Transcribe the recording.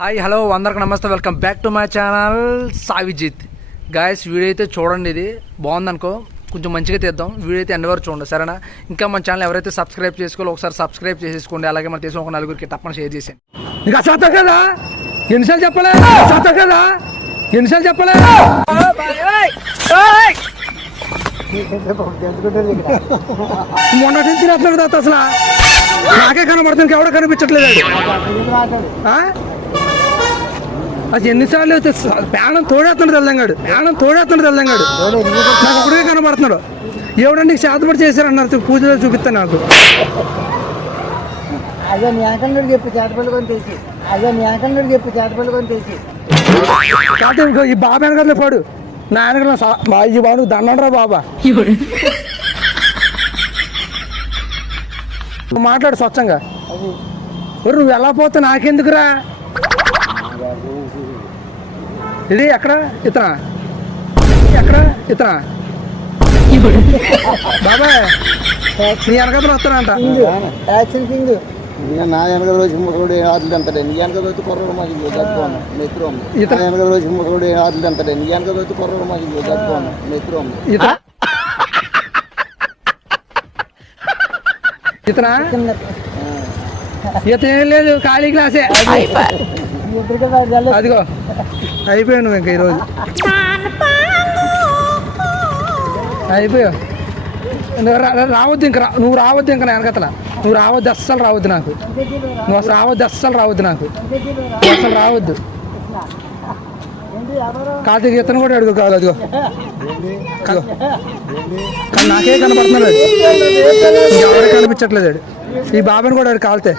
Hi hello అందరికి నమస్తే. Welcome back to my channel Savijit guys video అయితే చూడండి ఇది. బాగుందనుకో కొంచెం మంచిగా తీద్దాం. వీడియో అయితే ఎండ్ వరకు చూడండి సరేనా? ఇంకా మన ఛానల్ ఎవరైతే సబ్స్క్రైబ్ చేసుకోవాలో ఒకసారి సబ్స్క్రైబ్ చేసేసుకోండి. అలాగే మన తెలిసిన ఒక నలుగురికి తప్పని షేర్ చేసేయండి. నీకు అసలు కదా? ఎన్నిసార్లు చెప్పలే? అసలు కదా? ఎన్నిసార్లు చెప్పలే? మొన్నటి నుంచి తినేస్తున్నాడు తాత అసలు నాకే కనబడుతుంది ఎవడో కనిపించట్లేదు? అది. ఎన్నిసార్లు ప్రాణం తోడేస్తున్నాడు తెల్లంగాడు. ప్రాణం తోడేస్తున్నాడు తెల్లంగాడు. నాకు ఒకటే కనబడుతున్నాడు. ఎవడండి శాతపడి చేశారన్నారు పూజలో చూపిస్తాను నాకు. అదే నీ అంకన్నుడు చెప్పి చేతపల్లి కొని తెచ్చి. అదే నీ అంకన్నుడు చెప్పి చేతపల్లి కొని తెచ్చి. ఈ బాబా వెనకాల పాడు. నా వెనకాల సా- మా ఈ బాబు. దండంరా బాబా నువ్వు మాట్లాడు స్వచ్ఛంగా. ఒరు నువ్వు ఎలా పోతే నాకెందుకురా? ఇది ఎక్కడ? ఇతనా ఎక్కడ? ఇతనా బాబాయ్ నీ వెనకాల వస్తానంట యాక్షన్ కింగ్. ఇంకా నా వెనక రోజు ముసగుడు ఆటలు అంతడే నీ వెనక రోజు కుర్రలు మాకు చదువుకోను మిత్రం నా వెనక రోజు ముసగుడు ఆటలు అంతడే నీ వెనక మాకు చదువుకోను మిత్రం ఇతనా ఇతనా ఏం లేదు ఖాళీ క్లాసే. అదిగో. అయిపోయావు నువ్వు ఇంకా ఈరోజు. అయిపోయావు. రా- రావద్దు ఇంకా రా- నువ్వు రావద్దు ఇంకా నా వెనకతల. నువ్వు రావద్దు అస్సలు రావద్దు నాకు. నువ్వు అసలు రావద్దు అస్సలు రావద్దు నాకు. అసలు రావద్దు. కార్తీక్ ఇతను కూడా అడుగు కాదు అదిగో. అదిగో. కానీ నాకే కనపడుతున్నాడు వాడు. కనిపించట్లేదు ఈ బాబాని కూడా వాడు కాలితే.